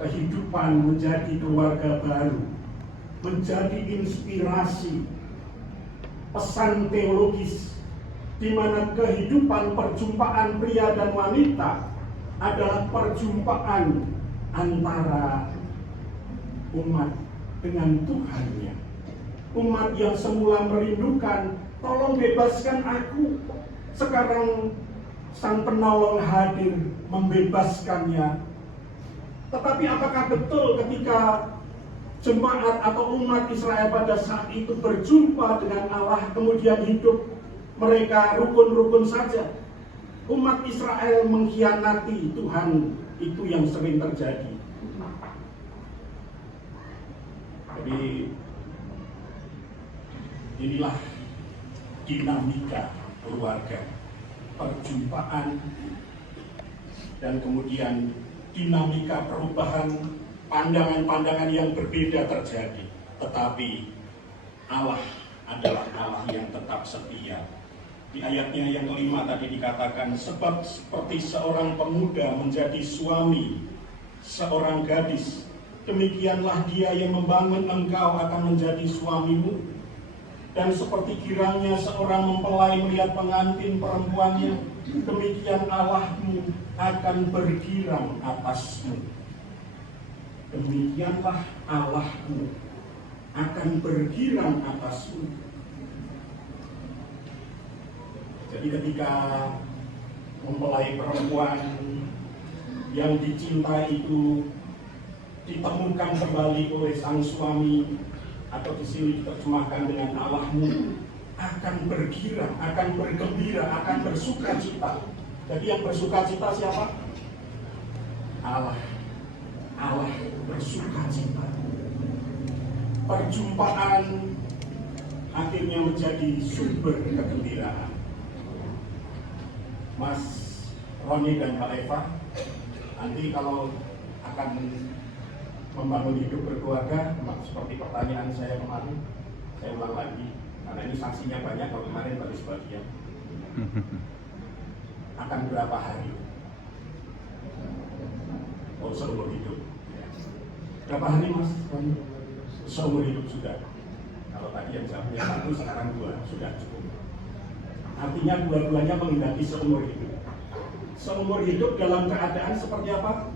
kehidupan menjadi keluarga baru, menjadi inspirasi, pesan teologis, di mana kehidupan perjumpaan pria dan wanita adalah perjumpaan antara umat dengan Tuhannya. Umat yang semula merindukan, tolong bebaskan aku. Sekarang Sang Penolong hadir membebaskannya. Tetapi apakah betul ketika jemaat atau umat Israel pada saat itu berjumpa dengan Allah, kemudian hidup mereka rukun-rukun saja? Umat Israel mengkhianati Tuhan, itu yang sering terjadi. Jadi inilah dinamika keluarga, perjumpaan, dan kemudian dinamika perubahan pandangan-pandangan yang berbeda terjadi. Tetapi Allah adalah Allah yang tetap setia. Di ayatnya yang kelima tadi dikatakan, sebab seperti seorang pemuda menjadi suami seorang gadis, demikianlah dia yang membangun engkau akan menjadi suamimu. Dan seperti kiranya seorang mempelai melihat pengantin perempuannya, demikian Allahmu akan bergirang atasmu. Demikianlah Allahmu akan bergirang atasmu. Jadi ketika mempelai perempuan yang dicintai itu ditemukan kembali oleh sang suami, atau di sini diterjemahkan dengan Allahmu akan bergirang, akan bergembira, akan bersuka cita. Jadi yang bersuka cita siapa? Allah. Allah bersuka cita. Perjumpaan akhirnya menjadi sumber kegembiraan. Mas Roni dan Mbak Eva, nanti kalau akan membangun hidup berkeluarga, seperti pertanyaan saya kemarin, saya ulang lagi, karena ini saksinya banyak, kalau kemarin baru sebagian. Akan berapa hari? Oh, seumur hidup. Berapa hari, Mas? Seumur hidup sudah. Kalau tadi yang jawabnya 1, sekarang 2, sudah cukup. Artinya dua-duanya menghendaki seumur hidup. Seumur hidup dalam keadaan seperti apa?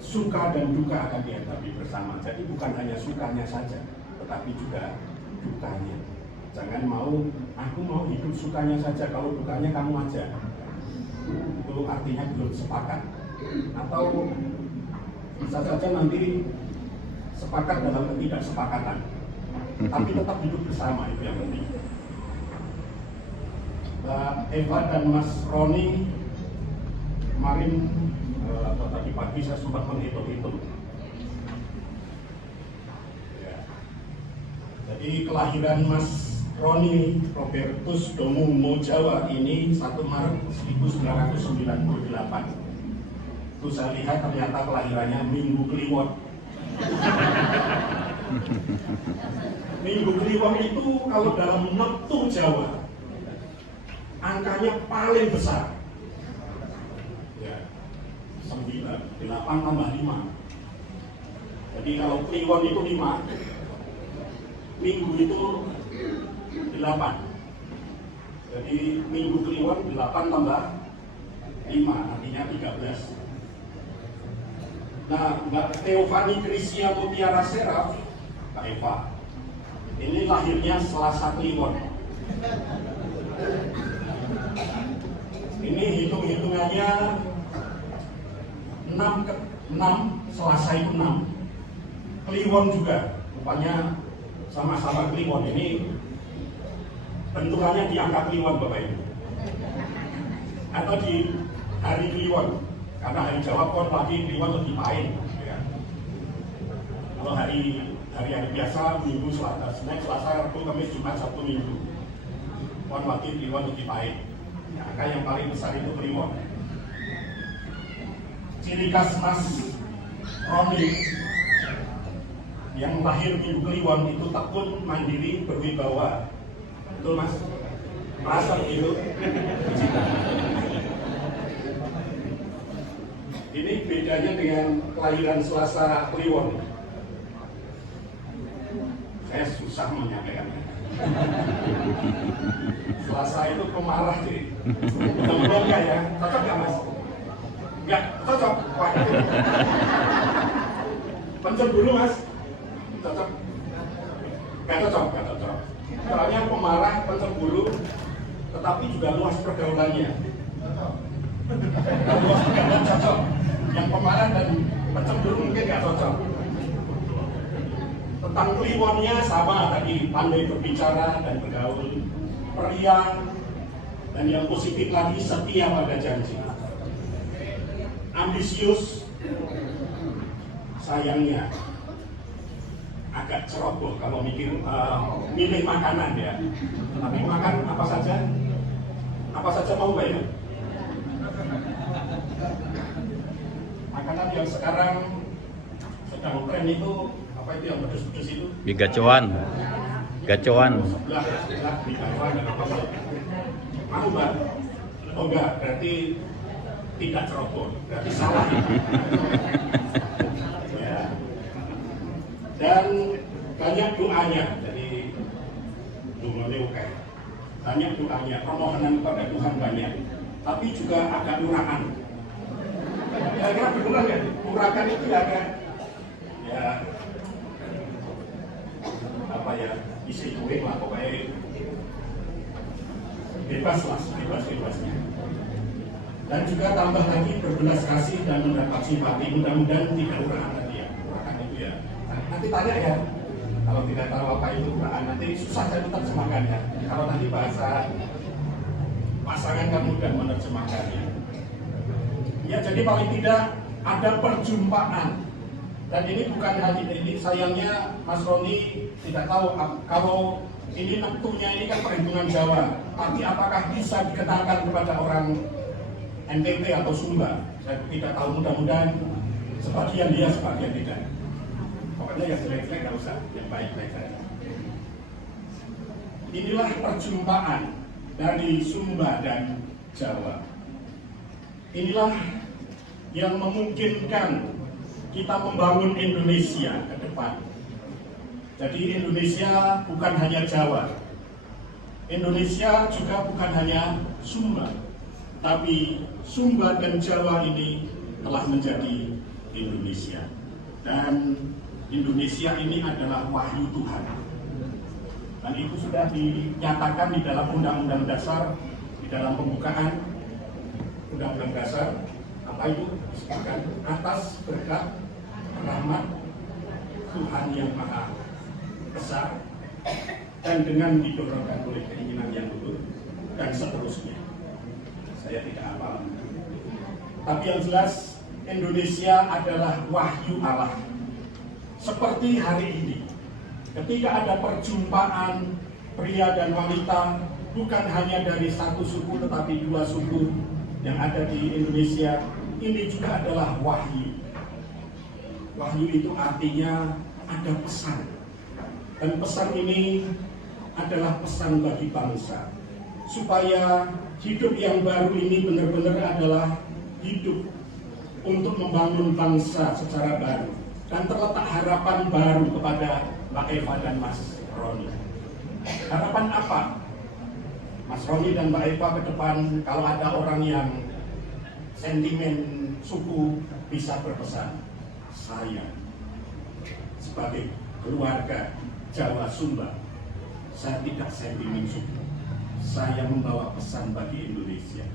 Suka dan duka akan dihadapi bersama. Jadi bukan hanya sukanya saja, tetapi juga dukanya. Jangan aku mau hidup sukanya saja, kalau dukanya kamu aja. Itu artinya belum sepakat. Atau bisa saja nanti sepakat dalam ketidaksepakatan, tapi tetap hidup bersama, itu yang penting. Mbak Eva dan Mas Roni kemarin atau tadi pagi saya sempat menghitung-hitung. Ya. Jadi kelahiran Mas Roni Robertus Domu Mojawa ini 1 Maret 1998. Itu saya lihat ternyata kelahirannya Minggu Kliwon. Minggu Kliwon itu kalau dalam neptu Jawa angkanya paling besar. 8 tambah 5. Jadi kalau Kliwon itu 5, Minggu itu 8. Jadi Minggu Kliwon 8 tambah 5, artinya 13. Nah, Mbak Theophany Krisia Mutiara Seraf, Mbak Eva, ini lahirnya Selasa Kliwon. Ini hitung-hitungannya 6 Selasa itu 6. Kliwon juga, rupanya sama-sama Kliwon. Ini bentukannya di angka Kliwon, Bapak Ibu, atau di hari Kliwon, karena hari Jawa Pon pagi Kliwon lebih pahit, ya. Kalau hari biasa Minggu, Selasa, Senin, Selasa, Rabu, Kamis, Jumat, Sabtu, Minggu, Pon pagi Kliwon lebih pahit. Ya, angka yang paling besar itu Kliwon. Ciri khas Mas Roni yang lahir di Kliwon itu tekun, mandiri, berwibawa. Betul, Mas? Masa begitu? Ini bedanya dengan kelahiran Selasa Kliwon. Saya susah menyampaikannya. Selasa itu pemarah jadi. Mudah-mudahan enggak ya, cocok nggak Mas? Enggak, cocok. Wah. Pencemburu Mas, cocok? Nggak cocok, nggak cocok. Soalnya pemarah, pencemburu, tetapi juga luas pergaulannya. Luas pergaulan cocok. Yang pemarah dan pencemburu mungkin nggak cocok. Tentang kliwonnya sama tadi, pandai berbicara dan bergaul, periang, dan yang positif lagi setia pada janji. Ambisius, sayangnya agak ceroboh kalau milih makanan ya. Tapi makan apa saja mau bayar. Makanan yang sekarang sedang tren itu apa itu yang pedes-pedes itu? Gacoan. Sebelah di gacoan dan apa saja. Mau Mbak? Oh enggak, berarti tidak ceroboh, berarti salah. Ya. Dan banyak doanya, jadi doanya oke. Banyak doanya, permohonan kepada Tuhan banyak, tapi juga agak urakan. Kira-kira benar ya? Urakan itu agak ya apa ya, isi cuek lah pokoknya, bebasnya. Dan juga tambah lagi berbelas kasih dan mendapat simpati. Mudah-mudahan tidak urakan tadi ya. Urakan itu ya. Nanti tanya ya. Kalau tidak tahu apa itu urakan, nanti susah saya menerjemahkannya. Kalau nanti bahasa pasangan kan mudah menerjemahkannya. Ya jadi paling tidak ada perjumpaan. Dan ini bukan hal ini, sayangnya Mas Roni tidak tahu kalau ini neptunya ini kan perhitungan Jawa. Tapi apakah bisa dikenalkan kepada orang NTT atau Sumba? Saya tidak tahu, mudah-mudahan sebagian dia, sebagian tidak. Pokoknya yang jelek-jelek nggak usah, yang baik-baik saja. Inilah perjumpaan dari Sumba dan Jawa. Inilah yang memungkinkan kita membangun Indonesia ke depan. Jadi Indonesia bukan hanya Jawa, Indonesia juga bukan hanya Sumba, tapi Sumba dan Jawa ini telah menjadi Indonesia. Dan Indonesia ini adalah wahyu Tuhan. Dan itu sudah dinyatakan di dalam Undang-Undang Dasar, di dalam pembukaan Undang-Undang Dasar. Apa itu? Disebutkan atas berkat rahmat Tuhan yang Maha Besar dan dengan didorongkan oleh keinginan yang luhur dan seterusnya. Saya tidak hafal. Tapi yang jelas Indonesia adalah wahyu Allah. Seperti hari ini, ketika ada perjumpaan pria dan wanita, bukan hanya dari satu suku tetapi dua suku yang ada di Indonesia, ini juga adalah wahyu. Wahyu itu artinya ada pesan. Dan pesan ini adalah pesan bagi bangsa. Supaya hidup yang baru ini benar-benar adalah hidup untuk membangun bangsa secara baru. Dan terletak harapan baru kepada Mbak Eva dan Mas Roni. Harapan apa? Mas Roni dan Mbak Eva ke depan, kalau ada orang yang sentimen suku bisa berpesan, saya sebagai keluarga Jawa Sumba, saya tidak sentimen suku. Saya membawa pesan bagi Indonesia.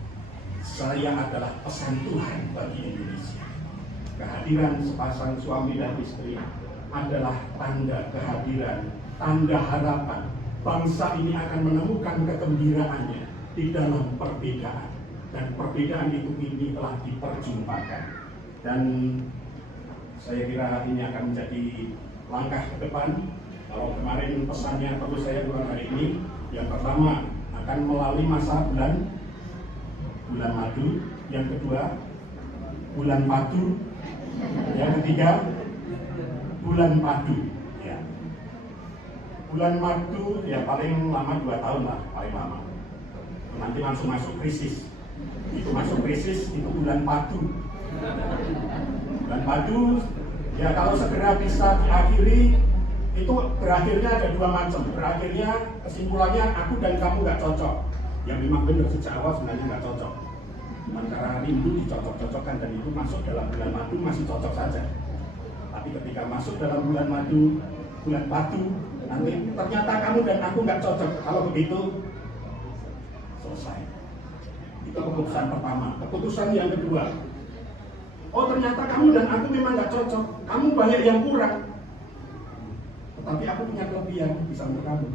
Saya adalah pesan Tuhan bagi Indonesia. Kehadiran sepasang suami dan istri adalah tanda kehadiran, tanda harapan. Bangsa ini akan menemukan kegembiraannya di dalam perbedaan. Dan perbedaan itu ini telah diperjumpakan. Dan saya kira ini akan menjadi langkah ke depan. Kalau kemarin pesannya perlu saya ulang hari ini. Yang pertama akan melalui masa bulan madu. Yang kedua bulan padu. Yang ketiga bulan padu. Ya. Bulan madu ya paling lama 2 tahun lah, paling lama. Nanti langsung masuk krisis. Itu masuk krisis itu bulan padu. Bulan madu, ya kalau segera bisa diakhiri, itu berakhirnya ada dua macam. Berakhirnya kesimpulannya aku dan kamu nggak cocok. Yang memang benar sejak awal sebenarnya nggak cocok. Antara rindu dicocok-cocokkan dan itu masuk dalam bulan madu masih cocok saja. Tapi ketika masuk dalam bulan madu, bulan padu, nanti ternyata kamu dan aku nggak cocok. Kalau begitu, selesai. Itu keputusan pertama. Keputusan yang kedua, oh ternyata kamu dan aku memang nggak cocok. Kamu banyak yang kurang. Tetapi aku punya kelebihan bisa untuk kamu.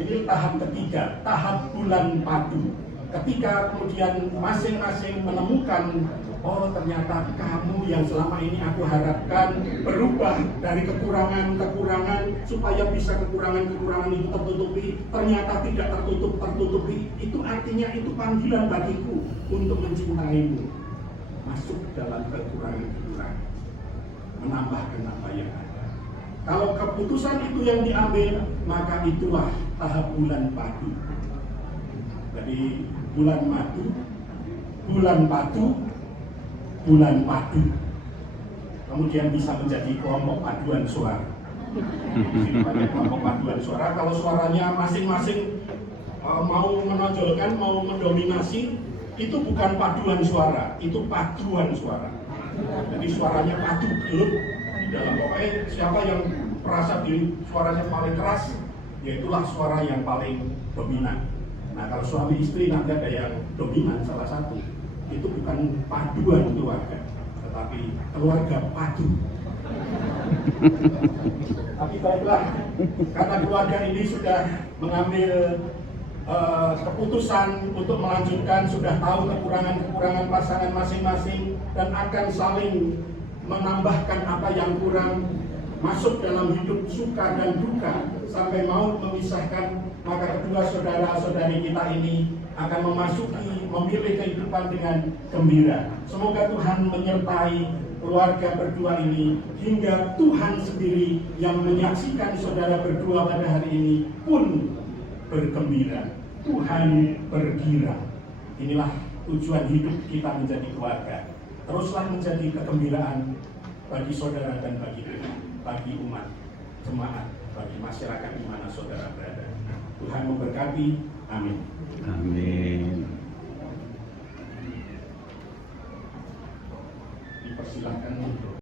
Ini tahap ketiga, tahap bulan padu. Ketika kemudian masing-masing menemukan, oh ternyata kamu yang selama ini aku harapkan berubah dari kekurangan-kekurangan supaya bisa kekurangan-kekurangan itu tertutupi, ternyata tidak tertutupi. Itu artinya itu panggilan bagiku untuk mencintaimu. Masuk dalam kekurangan-kekurangan, menambahkan apa yang ada. Kalau keputusan itu yang diambil, maka itulah tahap bulan padu. Jadi bulan madu, bulan padu, bulan padu. Kemudian bisa menjadi kelompok paduan suara. Kelompok paduan suara, kalau suaranya masing-masing mau menonjolkan, mau mendominasi, itu bukan paduan suara, itu paduan suara. Jadi suaranya padu, gelut di dalam pokoknya siapa yang merasa diri suaranya paling keras, yaitulah suara yang paling dominan. Nah kalau suami istri nanti ada yang dominan salah satu, itu bukan paduan keluarga, tetapi keluarga padu. Tapi baiklah, karena keluarga ini sudah mengambil keputusan untuk melanjutkan, sudah tahu kekurangan-kekurangan pasangan masing-masing dan akan saling menambahkan apa yang kurang, masuk dalam hidup suka dan duka sampai maut memisahkan, maka kedua saudara-saudari kita ini akan memilih kehidupan dengan gembira. Semoga Tuhan menyertai keluarga berdua ini hingga Tuhan sendiri yang menyaksikan saudara berdua pada hari ini pun bergembira. Tuhan bergirang. Inilah tujuan hidup kita menjadi keluarga. Teruslah menjadi kegembiraan bagi saudara dan bagi Tuhan, bagi umat, jemaat, bagi masyarakat di mana saudara berada. Tuhan memberkati. Amin. Amin. Dipersilakan untuk